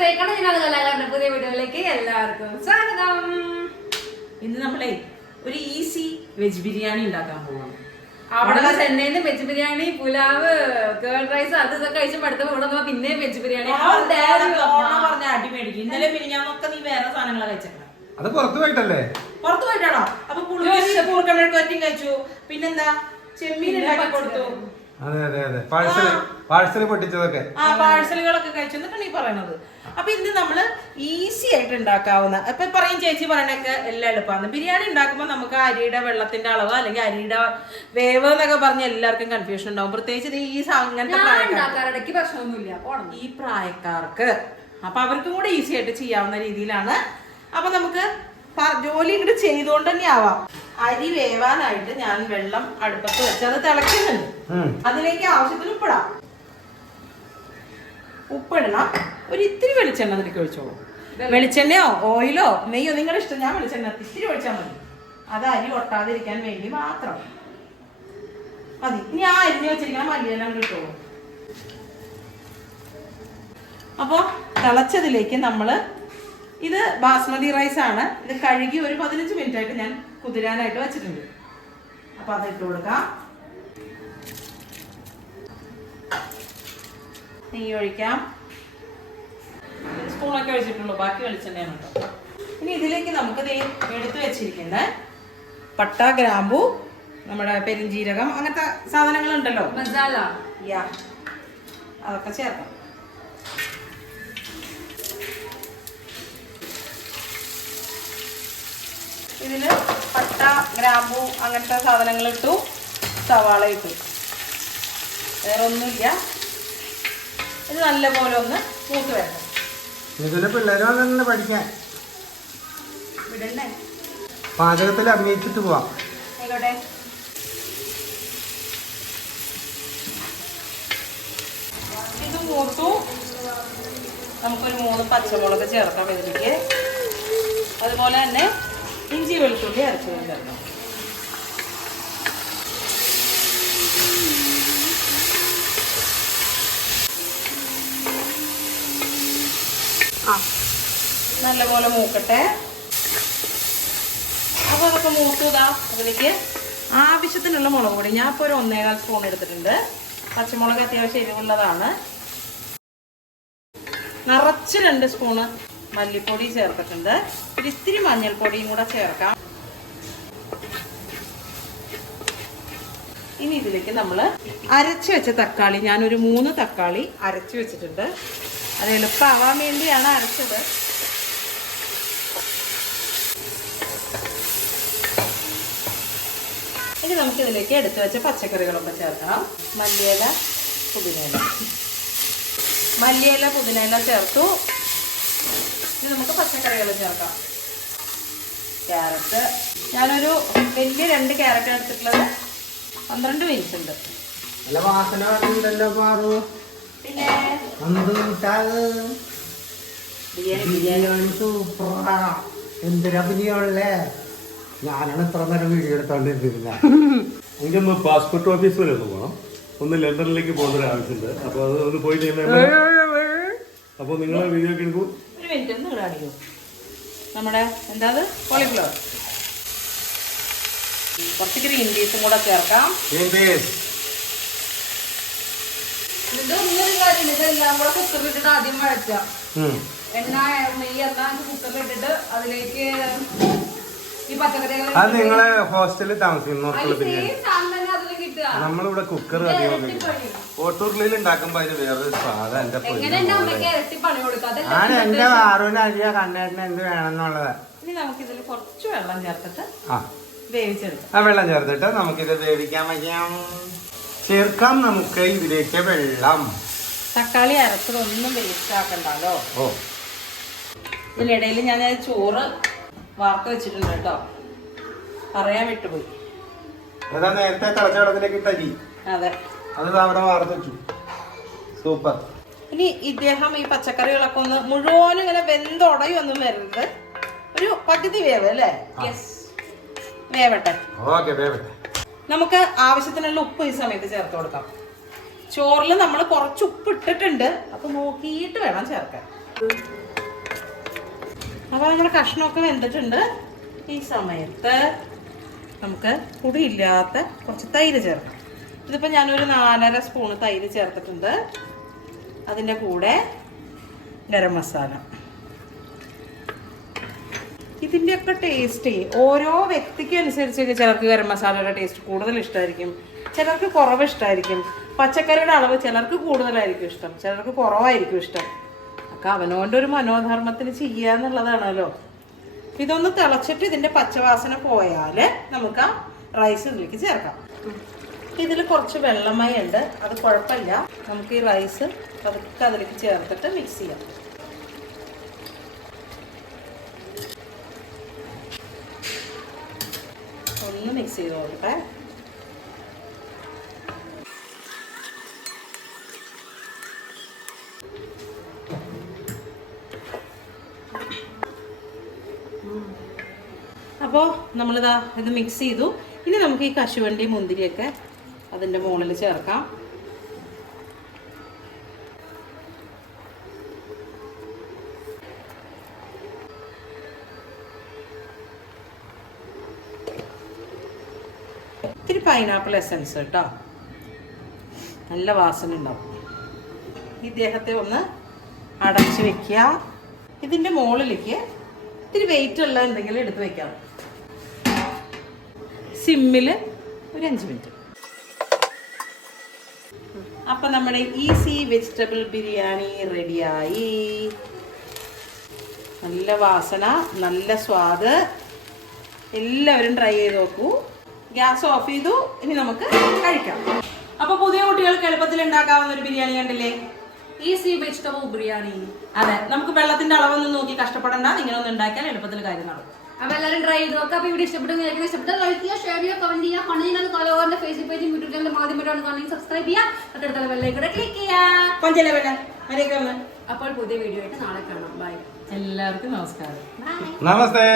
നമസ്തേ അത് കലാകാരന്റെ പുതിയ വീഡിയോയിലേക്ക് എല്ലാവർക്കും സ്വാഗതം. ഇന്ന് നമ്മളെ ഒരു ഈസി വെജ് ബിരിയാണി ഉണ്ടാക്കാൻ പോവാം അവിടെ ചെന്നൈയിൽ നിന്ന് veg biryani pulao curd rice അത് ഇതൊക്കെ കഴിച്ച് പഠിത്തം ഇവിടെ വന്നപ്പോ പിന്നെ വെജ് ബിരിയാണി. അടിമേടിക്കും? പറഞ്ഞ ഇന്നലെ പിന്നെ ഞമ്മക്ക് നീ വേറെ സാധനങ്ങളാ കഴിച്ചിട്ടുണ്ട് അത് പുറത്തു പോയിട്ടല്ലേ? പുറത്തു പോയിട്ടാണോ? അപ്പൊ കഴിച്ചു. പിന്നെന്താ? ചെമ്മീൻ ഉണ്ടാക്കി കൊടുത്തു. അതെ അതെ അതെ. പാഴ്സൽ പാഴ്സൽ പൊട്ടിച്ചതൊക്കെ. ആ പാഴ്സലുകളൊക്കെ കഴിച്ചു. എന്നിട്ടാണ് ഈ പറയണത്. അപ്പൊ ഇത് നമ്മൾ ഈസി ആയിട്ട് ഉണ്ടാക്കാവുന്ന അപ്പൊ പറയും ചേച്ചി പറയണൊക്കെ എല്ലാം എളുപ്പമാണ് ബിരിയാണി ഉണ്ടാക്കുമ്പോൾ നമുക്ക് അരിയുടെ വെള്ളത്തിന്റെ അളവ് അല്ലെങ്കിൽ അരിയുടെ വേവ് എന്നൊക്കെ പറഞ്ഞ് എല്ലാവർക്കും കൺഫ്യൂഷൻ ഉണ്ടാവും. പ്രത്യേകിച്ച് ഈ അങ്ങനത്തെ പ്രായക്കാർക്ക്. പ്രശ്നമൊന്നുമില്ല. ഈ പ്രായക്കാർക്ക്. അപ്പൊ അവർക്കും കൂടെ ഈസി ആയിട്ട് ചെയ്യാവുന്ന രീതിയിലാണ്. അപ്പൊ നമുക്ക് ജോലി ഇങ്ങോട്ട് ചെയ്തുകൊണ്ട് തന്നെ ആവാം. അരി വേവാനായിട്ട് ഞാൻ വെള്ളം അടുപ്പത്ത് വെച്ച് അത് തിളക്കുന്നുണ്ട്. അതിലേക്ക് ആവശ്യത്തിന് ഉപ്പിടാം. ഉപ്പിടണം. ഒരു ഇത്തിരി വെളിച്ചെണ്ണ അതിലേക്ക് ഒഴിച്ചോളൂ. വെളിച്ചെണ്ണയോ ഓയിലോ നെയ്യോ നിങ്ങളുടെ ഇഷ്ടം. ഞാൻ വെളിച്ചെണ്ണ ഇത്തിരി ഒഴിച്ചാൽ മതി. അത് അരി ഒട്ടാതിരിക്കാൻ വേണ്ടി മാത്രം. മതി. ഇനി ആ അരിഞ്ഞ് വെച്ചിരിക്കുന്ന മല്ലിയെല്ലാം കിട്ടുള്ളൂ അപ്പോൾ തിളച്ചതിലേക്ക് നമ്മൾ ഇത് ബാസ്മതി റൈസ് ആണ്. ഇത് കഴുകി ഒരു പതിനഞ്ച് മിനിറ്റ് ആയിട്ട് ഞാൻ കുതിരാനായിട്ട് വെച്ചിട്ടുണ്ട്. അപ്പോൾ അത് ഇട്ട് കൊടുക്കാം. നെയ്യ് ഒഴിക്കാം. ഒരു സ്പൂണൊക്കെ വെച്ചിട്ടുള്ളൂ. ബാക്കി വെളിച്ചെണ്ണയാണ് കേട്ടോ. ഇനി ഇതിലേക്ക് നമുക്ക് ദേ എടുത്തു വെച്ചിരിക്കുന്ന പട്ട ഗ്രാമ്പു നമ്മുടെ പെരിഞ്ജീരകം അങ്ങനത്തെ സാധനങ്ങളുണ്ടല്ലോ. മസാല. യാ അതൊക്കെ ചേർക്കാം. ഇതിൽ പട്ട ഗ്രാമ്പു അങ്ങനത്തെ സാധനങ്ങൾ ഇട്ടു സവാള ഇട്ടു. വേറെ ഒന്നുമില്ല ഇത് നല്ലപോലെ ഒന്ന് മൂത്ത് വരണം. ഇതിലെ പിള്ളേര് തന്നെ പഠിക്കാൻ. പാചകത്തിൽ അഭിനയിച്ചിട്ട് പോവാം. ഇത് മൂത്തു നമുക്കൊരു മൂന്ന് പച്ചമുളക് ചേർക്കാം ഇതിലേക്ക്. അതുപോലെ തന്നെ ഇഞ്ചി വെളുത്തുള്ളി അരച്ചു ചേർക്കാം നല്ലപോലെ മൂക്കട്ടെ. അപ്പോൾ അതൊക്കെ മൂത്തതാ അതിലേക്ക് ആവശ്യത്തിനുള്ള മുളക് പൊടി. ഞാൻ ഇപ്പോൾ ഒരു ഒന്നേകാൽ സ്പൂൺ എടുത്തിട്ടുണ്ട്. പച്ചമുളക് അത്യാവശ്യം എരിവുള്ളതാണ്. നിറച്ച് രണ്ട് സ്പൂണ് മല്ലിപ്പൊടി ചേർത്തിട്ടുണ്ട്. ഒരു ഇത്തിരി മഞ്ഞൾപ്പൊടിയും കൂടെ ചേർക്കാം. ഇനി ഇതിലേക്ക് നമ്മൾ അരച്ചു വെച്ച തക്കാളി. ഞാനൊരു മൂന്ന് തക്കാളി അരച്ചു വെച്ചിട്ടുണ്ട്. അത് എളുപ്പമാവാൻ വേണ്ടിയാണ് അരച്ചത്. ഇനി നമുക്ക് ഇതിലേക്ക് എടുത്തു വെച്ച പച്ചക്കറികളൊക്കെ ചേർക്കണം. മല്ലിയില പുതിനയില. മല്ലിയില പുതിനയില ചേർത്തു. ഇനി നമുക്ക് പച്ചക്കറികൾ ചേർക്കാം. ക്യാരറ്റ്. ഞാനൊരു വലിയ രണ്ട് ക്യാരറ്റ് എടുത്തിട്ടുള്ളത് പന്ത്രണ്ട് മിനിറ്റ് ഉണ്ട്. ബിരിയാണി സൂപ്പറാ. എന്തിനാ ബിരിയാണല്ലേ ഞാനാണ് ഇത്ര നേരം വീഡിയോ എടുത്തോണ്ടിരുന്നില്ല എനിക്കൊന്ന് പാസ്പോർട്ട് ഓഫീസ് വരെ ഒന്ന് പോകണം ഒന്ന് ലണ്ടനിലേക്ക് പോകുന്ന ഒരു ആവശ്യമുണ്ട്. അപ്പോൾ അത് ഒന്ന് പോയി അപ്പൊ അപ്പോൾ നിങ്ങൾ വീഡിയോ ഒക്കെ എടുക്കും. ഒരു മിനിറ്റ് ഒന്ന് അടിക്കൂ നമ്മുടെ എന്താ കോളിഫ്ലവർ കുറച്ച് ഗ്രീൻ പീസും കൂടെ ചേർക്കാം. ഇത് ഒന്നും കാര്യമില്ല. ഇതെല്ലാം കൂടെ കുക്കറിലിട്ടിട്ട് ആദ്യം വഴറ്റാം എണ്ണ നെയ്യ് അതിലേക്ക് ഈ പച്ചക്കറികൾ അത് നിങ്ങളെ ഹോസ്റ്റലിൽ താമസിക്കുന്ന നമ്മളിവിടെ കുക്കർ. ഓട്ടൂർലിൽ ഉണ്ടാക്കുമ്പോ അതിന് വേറൊരു സാധനം എന്റെ എങ്ങനെ എന്റെ അമ്മയ്ക്ക് ഇരട്ടി പണി കൊടുക്കുക ഞാൻ എന്റെ ആറുവിന് അരിയ കണ്ണേട്ടിന് എന്ത് വേണമെന്നുള്ളത്. ഇനി നമുക്കിതിൽ കുറച്ച് വെള്ളം ചേർത്തിട്ട് വേവിച്ചെടുക്കാം. ആ വെള്ളം ചേർത്തിട്ട് നമുക്കിത് വേവിക്കാൻ വയ്ക്കാം. ചേർക്കാം നമുക്ക് ഇതിലേക്ക് വെള്ളം. തക്കാളി അരച്ചതൊന്നും വേസ്റ്റ് ആക്കണ്ടല്ലോ. ഓ. ഇതിനിടയിൽ ഞാൻ ചോറ് വാർത്ത വെച്ചിട്ടുണ്ട് കേട്ടോ. പറയാൻ വിട്ടുപോയി. അതാ നേരത്തെ തിളച്ച വെള്ളത്തിലേക്ക് തരി അതെ. അത് അവിടെ വാർത്ത് വെച്ചു. സൂപ്പർ. ഇനി ഇദ്ദേഹം ഈ പച്ചക്കറികളൊക്കെ ഒന്ന് മുഴുവനും ഇങ്ങനെ വെന്തുടയൊന്നും വരരുത്. ഒരു പകുതി വേവ് അല്ലേ? വേവട്ടെ. ഓക്കെ വേവട്ടെ. നമുക്ക് ആവശ്യത്തിനുള്ള ഉപ്പ് ഈ സമയത്ത് ചേർത്ത് കൊടുക്കാം. ചോറിൽ നമ്മൾ കുറച്ച് ഉപ്പ് ഇട്ടിട്ടുണ്ട്. അപ്പൊ നോക്കിയിട്ട് വേണം ചേർക്കാൻ. അപ്പൊ നമ്മുടെ കഷ്ണമൊക്കെ വെന്തിട്ടുണ്ട്. ഈ സമയത്ത് നമുക്ക് പുടിയില്ലാത്ത കുറച്ച് തൈര് ചേർക്കാം. ഇതിപ്പോൾ ഞാനൊരു നാലര സ്പൂണ് തൈര് ചേർത്തിട്ടുണ്ട്. അതിന്റെ കൂടെ ഗരം മസാല. ഇതിന്റെയൊക്കെ ടേസ്റ്റ് ഓരോ വ്യക്തിക്ക് അനുസരിച്ച് ചിലർക്ക് ഗരം മസാലയുടെ ടേസ്റ്റ് കൂടുതൽ ഇഷ്ടമായിരിക്കും ചിലർക്ക് കുറവ് ഇഷ്ടമായിരിക്കും പച്ചക്കറിയുടെ അളവ് ചിലർക്ക് കൂടുതലായിരിക്കും ഇഷ്ടം. ചിലർക്ക് കുറവായിരിക്കും ഇഷ്ടം. ഒക്കെ അവനോന്റെ ഒരു മനോധർമ്മത്തിന് ചെയ്യുക എന്നുള്ളതാണല്ലോ. ഇതൊന്ന് തിളച്ചിട്ട് ഇതിന്റെ പച്ചവാസന പോയാൽ നമുക്ക് ആ റൈസ് ഇതിലേക്ക് ചേർക്കാം. ഇതിൽ കുറച്ച് വെള്ളമയുണ്ട് അത് കുഴപ്പമില്ല. നമുക്ക് ഈ റൈസ് പതുക്കെ അതിലേക്ക് ചേർത്തിട്ട് മിക്സ് ചെയ്യാം ഒന്ന് മിക്സ് ചെയ്ത് കൊടുക്കട്ടെ. അപ്പോൾ നമ്മളിതാ ഇത് മിക്സ് ചെയ്തു. ഇനി നമുക്ക് ഈ കശുവണ്ടി മുന്തിരിയൊക്കെ അതിന്റെ മുകളിൽ ചേർക്കാം. ഇത്തിരി പൈനാപ്പിൾ എസൻസ് കേട്ടോ. നല്ല വാസന ഉണ്ടാവും. ഈ ദേഹത്തെ ഒന്ന് അടച്ച് വെക്കുക. ഇതിന്റെ മുകളിലേക്ക് ഇത്തിരി വെയിറ്റ് ഉള്ള എന്തെങ്കിലും എടുത്ത് വെക്കാം. സിമ്മിൽ ഒരു അഞ്ച് മിനിറ്റ് അപ്പം നമ്മുടെ ഈസി വെജിറ്റബിൾ ബിരിയാണി റെഡിയായി നല്ല വാസന നല്ല സ്വാദ്. എല്ലാവരും ട്രൈ ചെയ്ത് നോക്കൂ. ഗ്യാസ് ഓഫ് ചെയ്തു. ഇനി നമുക്ക് കഴിക്കാം. അപ്പൊ പുതിയ കുട്ടികൾക്ക് എളുപ്പത്തിൽ ഉണ്ടാക്കാവുന്ന ഒരു ബിരിയാണി കണ്ടില്ലേ? ഈസി വെജിറ്റബിൾ ബിരിയാണി അതെ നമുക്ക് വെള്ളത്തിന്റെ അളവൊന്നും നോക്കി കഷ്ടപ്പെടണ്ട. ഇങ്ങനെ ഒന്ന് ഉണ്ടാക്കിയാൽ എളുപ്പത്തിൽ കാര്യം നടക്കും. അപ്പൊ എല്ലാവരും ട്രൈ ചെയ്ത് നോക്കാം. അപ്പൊ ഇവിടെ ഇഷ്ടപ്പെട്ടു ഇഷ്ടപ്പെട്ട ലൈക്ക് ചെയ്യുക ഷെയർ ചെയ്യുക കമന്റ് ചെയ്യുക. കണ്ണിനാണ് കലോറിന്റെ ഫേസ്ബുക്ക് പേജും യൂട്യൂബ് ചാനൽ ആദ്യമായിട്ടാണ് കാണുന്നത് സബ്സ്ക്രൈബ് ചെയ്യുക. തൊട്ടടുത്തുള്ള ബെല്ലൈക്കൂടെ ക്ലിക്ക് ചെയ്യുക. അപ്പോൾ പുതിയ വീഡിയോ ആയിട്ട് നാളെ കാണാം. ബൈ എല്ലാവർക്കും നമസ്കാരം. ബൈ നമസ്തേ.